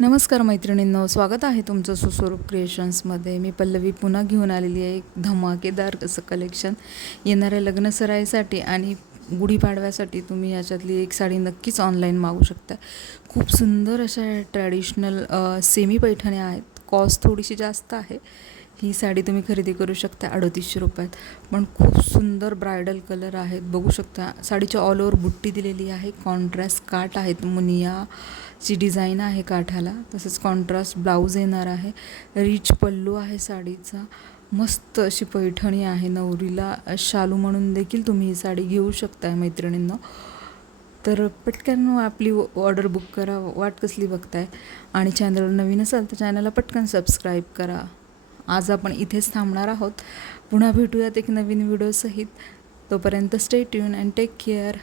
नमस्कार मैत्रिणींनो, स्वागत आहे तुमचं सुस्वरूप क्रिएशन्समध्ये. मी पल्लवी पुन्हा घेऊन आलेली आहे एक धमाकेदार असं कलेक्शन. येणाऱ्या लग्नसराईसाठी आणि गुढीपाडव्यासाठी तुम्ही याच्यातली एक साडी नक्कीच ऑनलाईन मागवू शकता. खूप सुंदर अशा ट्रॅडिशनल सेमी पैठण्या आहेत. कॉस्ट थोडीशी जास्त आहे. ही साडी तुम्ही खरेदी करू शकता 3800 रुपयात. पण खूप सुंदर ब्रायडल कलर आहेत, बघू शकता. साडीच्या ऑल ओव्हर बुट्टी दिलेली आहे. कॉन्ट्रास्ट काठ आहेत, मुनियाची डिझाईन आहे काठाला. तसंच कॉन्ट्रास्ट ब्लाऊज येणार आहे. रिच पल्लू आहे साडीचा. मस्त अशी पैठणी आहे. नवरीला शालू म्हणून देखील तुम्ही ही साडी घेऊ शकताय मैत्रिणींनो. तर पटकन आपली ऑर्डर बुक करा. वाट कसली बघताय? आणि चॅनलवर नवीन असाल तर चॅनलला पटकन सबस्क्राईब करा. आज आपण इथेच थांबणार आहोत. पुन्हा भेटूयात एक नवीन व्हिडिओसहित. तोपर्यंत stay tune and take care.